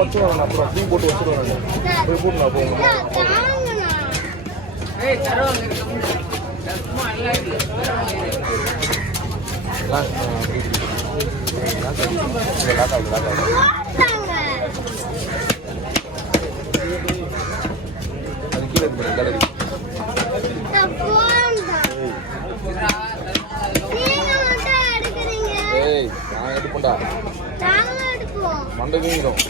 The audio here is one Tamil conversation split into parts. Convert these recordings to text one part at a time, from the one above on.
வச்சுருவாங்க அப்புறம் டீ போட்டு வச்சுருவாங்க போய் போட்டு நான் போங்க அது கீழே இருக்கு கேலரி ஏய் நான் எடுப்பேன்டா மண்டை வீங்கிடும்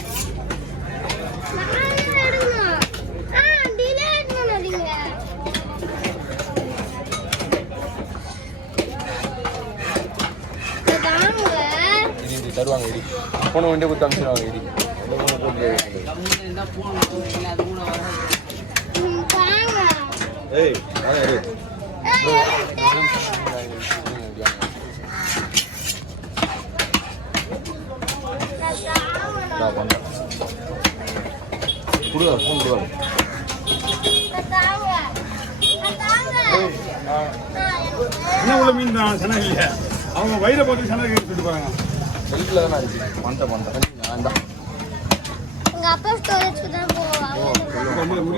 தருவாங்க இடி போன வண்டியை கொடுத்து அனுப்பிச்சிடுவாங்க இடி ஏய் கொடுங்க ஃபோன் கொடுங்க என்ன உள்ள மீன் தான் சனகை இல்லை அவங்க வயிறை பார்த்து சனகை எடுத்துட்டு போறாங்க செல்ஃபில் தானே இருக்கு மண்டை நான் தான் எங்க அப்பா ஸ்டோரேஜ்க்கு தான் போவாங்க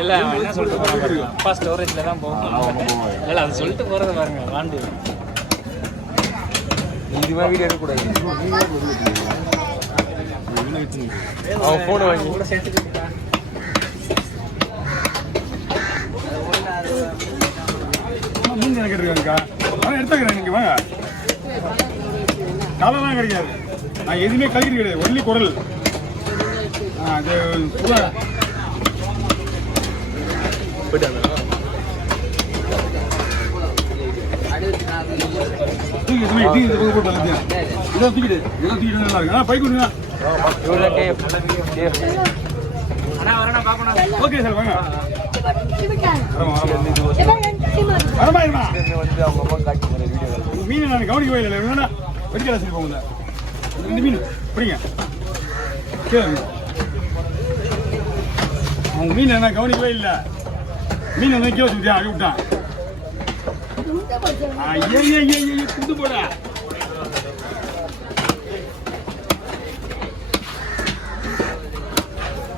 இல்ல என்ன சொல்லிட்டு போறாங்க அப்பா ஸ்டோரேஜ்ல தான் போவாங்க இல்ல அது சொல்லிட்டு போறத பாருங்க வாண்டு இதுவே வீடியோ எடுக்க கூடாது அவன் போன் வாங்கி கூட சேர்த்துக்கிட்டா மீன் எனக்கு இருக்காங்கக்கா அவன் எடுத்துக்கிறேன் நீங்க வாங்க காலெல்லாம் கிடைக்காது நான் எதுவுமே கழிக்கிறது கிடையாது ஒன்லி குரல் அது ஓகே சார் வாங்க மீன் நான் கவனிக்கவே இல்லை வேணா வெடிக்கல சரி போங்க ரெண்டு மீன் பிடிங்க கேளுங்க அவங்க மீன் என்ன கவனிக்கவே இல்லை மீன் வந்து கீழே சுத்தியா அடி விட்டான் துண்டு போட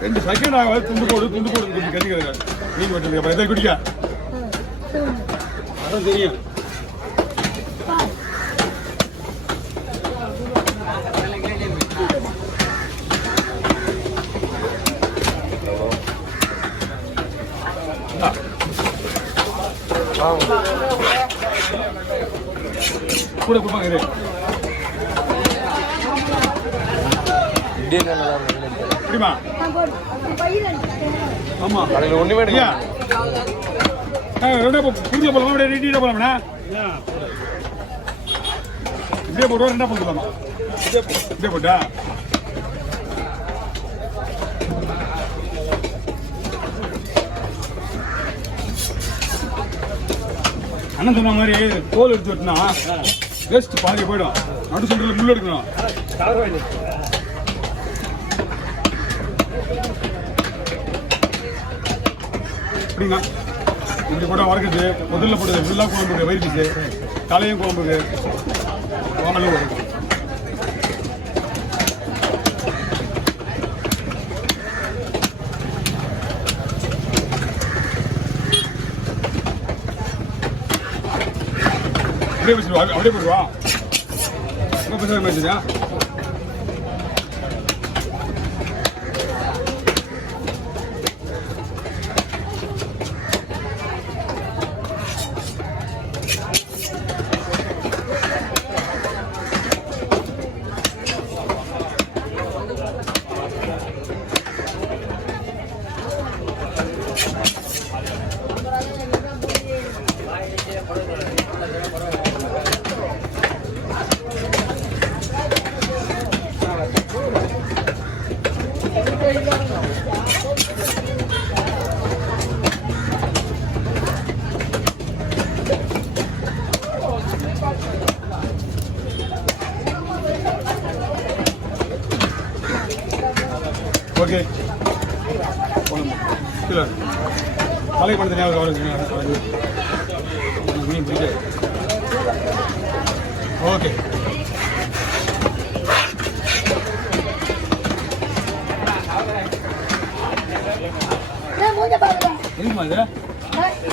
ரெண்டு செகண்ட் ஆகாது துண்டு போடு கட்டிக்கிறாங்க மீன் வெட்டுறதுக்கு எதை குடிக்க அதான் தெரியும் கூட கொடுப்பாங்க எப்படிமா ஆமா அதில் ஒன்றுமே புரிஞ்ச போலாமா அப்படியே ரெடியாக போலாம்ண்ணா இப்படியே போடுவா ரெண்டா போட்டுக்கலாமா இப்படியே போட்டா அண்ணன் சொன்ன மாதிரி தோல் எடுத்து வெட்டினா வேஸ்ட் பாதி போயிடும் நடு சென்டரில் முள் எடுக்கணும் அப்படிங்க இப்படி கூட வறுக்குது முதல்ல போடுது ஃபுல்லாக குழம்புக்கு வயிற்றுச்சு தலையும் குழம்புக்கு வாங்கலும் வரும் அப்படியே போடுவா ரொம்ப பெருசாக மேய்ச்சதா ஓகே இல்லை மலை பண்ண தனியாக வருது மீன் பிடிக்க ஓகே எதுக்குமா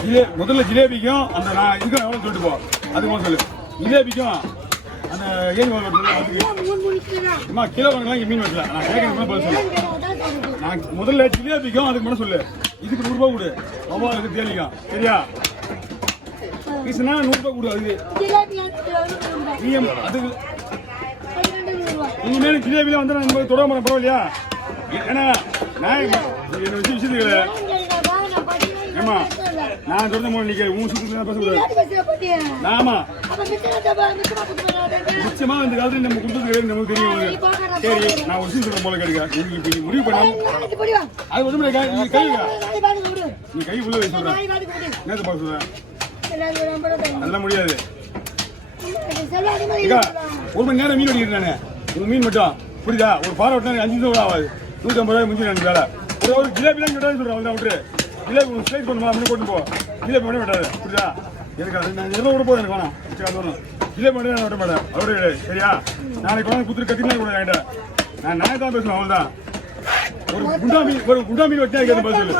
இது முதல்ல ஜிலேபிக்கும் அந்த நான் இதுக்கும் எவ்வளோ சொல்லிட்டு போ அதுக்கு சொல்லு ஜிலேபிக்கும் அந்த ஏன் அம்மா கிலோ கணக்கெல்லாம் இங்கே மீன் வைக்கல நான் கேட்கறதுக்கு பதில் சொல்லு நான் முதல்ல ஜிலேபிக்கும் அதுக்கு மட்டும் சொல்லு இதுக்கு 100 ரூபா கொடு அவ்வாறு தேலிக்கும் சரியா கிருஷ்ணா 100 ரூபா கொடு அதுக்கு அதுக்கு இனிமேல் ஜிலேபியில் வந்து நான் தொட மாட்டேன் பரவாயில்லையா ஏன்னா நான் என்ன விஷயத்துக்கு ஏமா நான் சொல்ற மாதிரி நீங்க உன் சுத்தத்துல பேசக்கூடாது ஆமா நிச்சயமா இந்த காலத்துல நம்ம கொடுத்தது நமக்கு தெரியும் சரி நான் ஒரு விஷயம் சொல்ற போல கேட்க நீங்க முடிவு பண்ணாம அது ஒண்ணுமே நீ கை உள்ள வை சொல்றேன் என்னது பார்க்க சொல்றேன் அதெல்லாம் முடியாது ஒரு மணி நேரம் மீன் வெட்டிக்கிட்டு நானு உங்க மீன் மட்டும் புரியுதா ஒரு பாறை வெட்டினா 5 நிமிஷம் கூட ஆகாது 150 ரூபாய் முடிஞ்சு எனக்கு வேலை ஒரு ஜிலேபிலாம் சொல்றேன் அவள் தான் விட்டுரு ஜிலேபி ஸ்லைஸ் பண்ணுமா அப்படி போட்டு போ ஜிலேபி மட்டும் வெட்டாது புரியுதா எனக்கு அது நான் எவ்வளோ கூட போதும் எனக்கு வேணாம் அது வரணும் ஜிலேபி மட்டும் நான் வெட்ட மாட்டேன் அவரு சரியா நாளைக்கு வந்து குத்துரு கத்தினா கூட என்கிட்ட நான் தான் பேசணும் அவள் தான் ஒரு குண்டா மீன் வெட்டினா கேட்க பதில் சொல்லு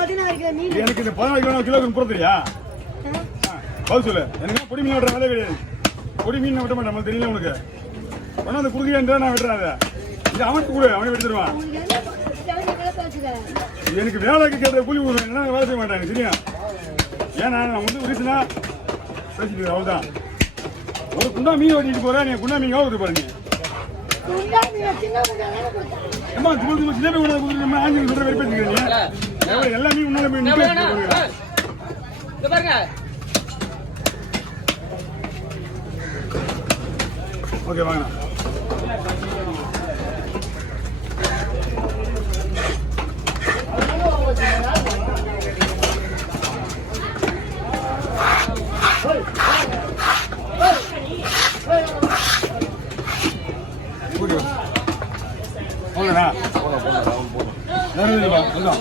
எனக்கு இந்த 14 கிலோ போட தெரியா பதில் சொல்லு எனக்கு பொடி மீன் வெட்டுற வேலை கிடையாது பொடி மீன் வெட்ட மாட்டேன் நம்மளுக்கு தெரியல உனக்கு வேணா அந்த குறுகியா நான் வெட்டுறேன் அதை இது அவனுக்கு கூட அவனை வெட்டி தருவான் எனக்கு வேலைக்கு கேட்ட கூலி என்ன வேலை செய்ய மாட்டேன் எனக்கு தெரியும் ஏன்னா நான் வந்து ரீசனா பேசிட்டு அவ்வளோதான் ஒரு குண்டா மீன் வெட்டிட்டு போறேன் நீ குண்டா மீன் விட்டு போற நீ அம்மா ஜிலேபி நம்ம ஆஞ்சல் சொல்ற மாதிரி பேசிக்கிறீங்க எல்லா மீன் உன்னால போய் ஓகே வாங்கண்ணா போதும்